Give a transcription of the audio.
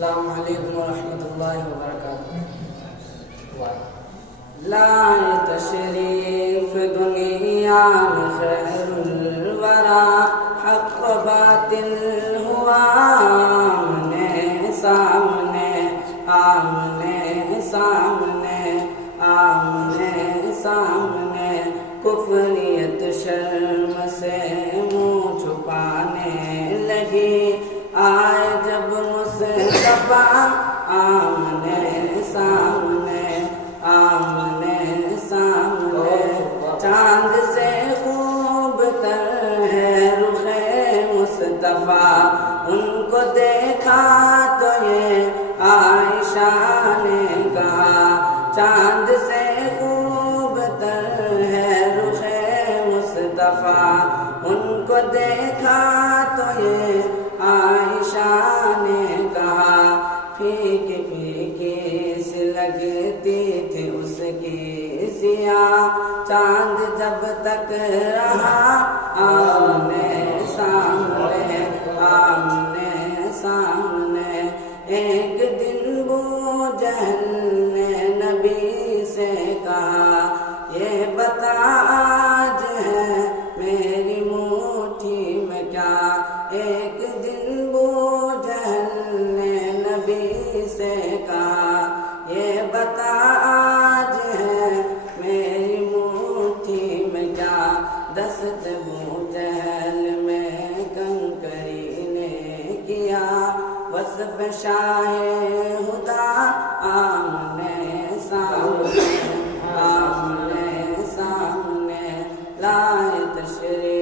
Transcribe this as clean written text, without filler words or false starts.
السلام علیکم ورحمۃ اللہ وبرکاتہ۔ لائے تشریف دنیا میں خیر الورا، حق و باطل ہوا آمنے سامنے، آمنے سامنے، آمنے سامنے۔ کفریت شرم سے منہ چھپانے لگی، آئے جب مصطفیٰ آمنے سامنے، آمنے سامنے۔ چاند سے خوب تر ہے رخ مصطفیٰ، ان کو دیکھا تو یہ عائشہ نے کہا، چاند سے خوب تر ہے رخ مصطفیٰ، ان کو دیکھا تو یہ عائشہ نے کہا۔ پھیکی پھیکی سی لگتی تھی اس کی ضیاء، چاند جب تک رہا آمنے سامنے، آمنے سامنے۔ ایک دن ابو جہل نے نبی سے کہا، یہ بتا آج ہے میری مٹھی میں کیا؟ ایک دن ابو جہل نے نبی سے کہا، یہ بتا آج ہے میری مٹھی میں کیا؟ دست ابو جہل میں کنکری نے کیا، وصف شاہ ہدا آمنے سامنے، آمنے سامنے۔ لائے تشریف